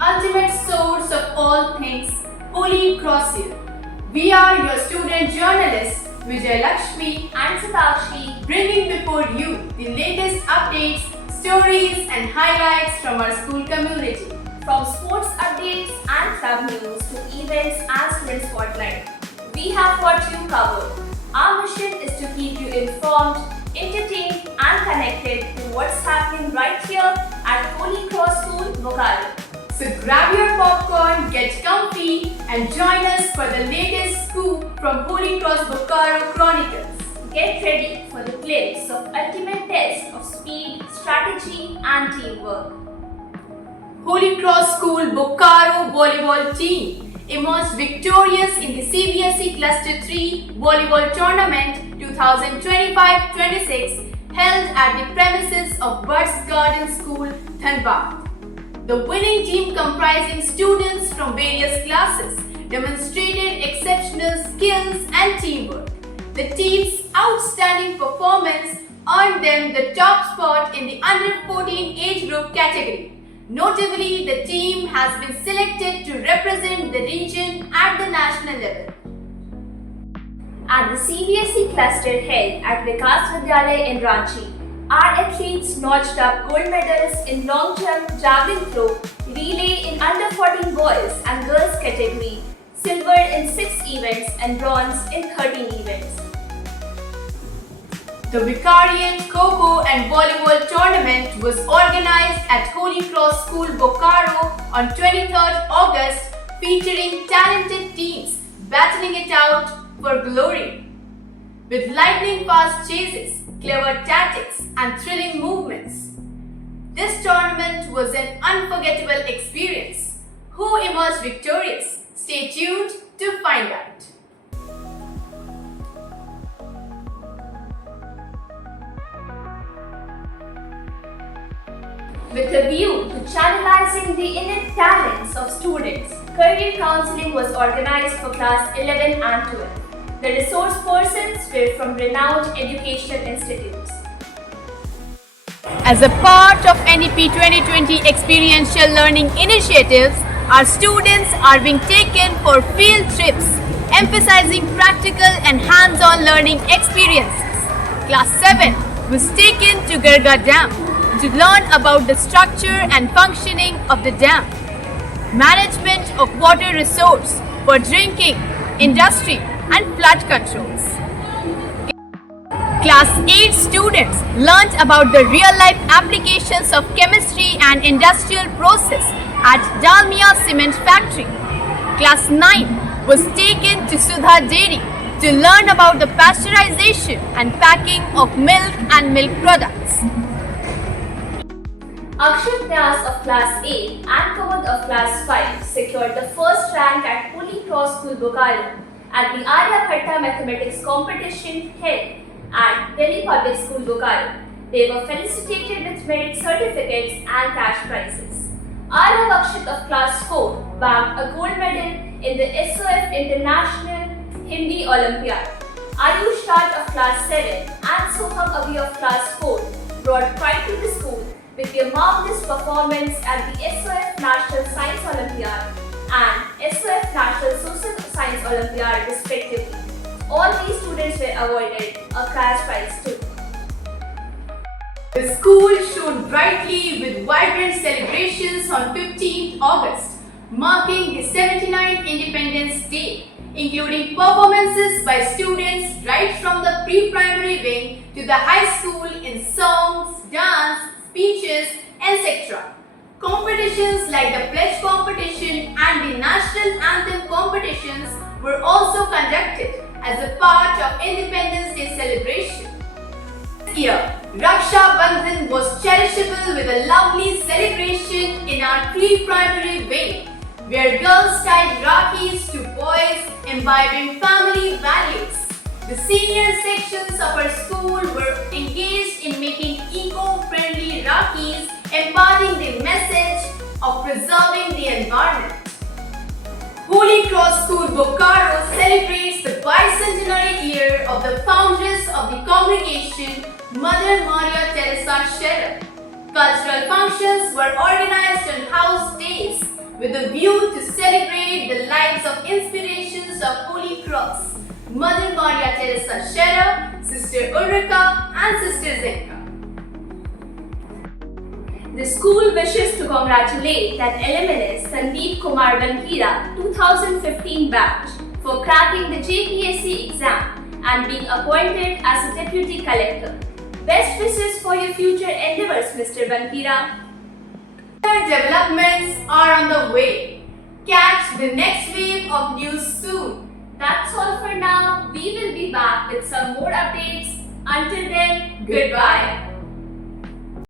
ultimate source of all things, Holy Cross Hill. We are your student journalists, Vijay Lakshmi and Satakshi, bringing before you the latest updates, stories and highlights from our school community. From sports updates and club news to events and student spotlight, we have got you covered. Our mission is to keep you informed, entertained and connected to what's happening right here at Holy Cross School, Bokaro. So grab your popcorn, get comfy and join us for the latest scoop from Holy Cross Bokaro Chronicles. Get ready for the glimpse of ultimate test of speed, strategy and teamwork. Holy Cross School Bokaro volleyball team emerged victorious in the CBSE Cluster 3 volleyball tournament 2025-26 held at the premises of Buds Garden School, Dhanbad. The winning team, comprising students from various classes, demonstrated exceptional skills and teamwork. The team's outstanding performance earned them the top spot in the under 14 age group category. Notably, the team has been selected to represent the region at the national level. At the CBSE cluster held at Vikas Vidyalaya in Ranchi, our athletes notched up gold medals in long jump, javelin throw, relay in under 14 boys and girls category, silver in 6 events and bronze in 13 events. The Vicariate Kho-Kho and Volleyball tournament was organized at Holy Cross School Bokaro on 23rd August, featuring talented teams battling it out for glory. With lightning-fast chases, clever tactics and thrilling movements, this tournament was an unforgettable experience. Who emerged victorious? Stay tuned to find out. With a view to channelizing the innate talents of students, career counseling was organized for class 11 and 12. The resource persons were from renowned educational institutes. As a part of NEP 2020 experiential learning initiatives, our students are being taken for field trips, emphasizing practical and hands-on learning experiences. Class 7 was taken to Garga Dam to learn about the structure and functioning of the dam, management of water resource for drinking, industry and flood controls. Class 8 students learnt about the real-life applications of chemistry and industrial process at Dalmia Cement Factory. Class 9 was taken to Sudha Dairy to learn about the pasteurization and packing of milk and milk products. Akshat Vyas of Class 8 and Kawad of Class 5 secured the first rank at Holy Cross School Bokaro at the Aryabhatta Mathematics competition held at Delhi Public School Bokaro. They were felicitated with merit certificates and cash prizes. Arav Akshat of Class 4 bagged a gold medal in the SOF International Hindi Olympiad. Ayush Raj of Class 7 and Soham Abhi of Class 4 brought pride to the school with their marvelous performance at the SOF National Science Olympiad and SOF National Social Science Olympiad respectively. All these students were awarded a cash prize too. The school shone brightly with vibrant celebrations on 15th August, marking the 79th Independence Day, including performances by students right from the pre-primary wing to the high school in songs, dance, speeches, etc. Competitions like the pledge competition and the national anthem competitions were also conducted as a part of Independence Day celebration. This year, Raksha Bandhan was cherishable with a lovely celebration in our pre-primary wing, where girls tied Rakis to boys, imbibing family values. The senior sections of our school were engaged in making eco-friendly Rakis, imparting the message of preserving the environment. Holy Cross School Bokaro celebrates the bicentenary year of the foundress of the congregation, Mother Maria Teresa Scherer. Cultural functions were organized on house days, with a view to celebrate the lives of inspirations of Holy Cross, Mother Maria Teresa Scherer, Sister Ulrika and Sister Zenka. The school wishes to congratulate an alumnus Sandeep Kumar Bankira 2015 batch for cracking the JPSC exam and being appointed as a deputy collector. Best wishes for your future endeavors, Mr. Bankira. Developments are on the way. Catch the next wave of news soon. That's all for now. We will be back with some more updates. Until then, goodbye.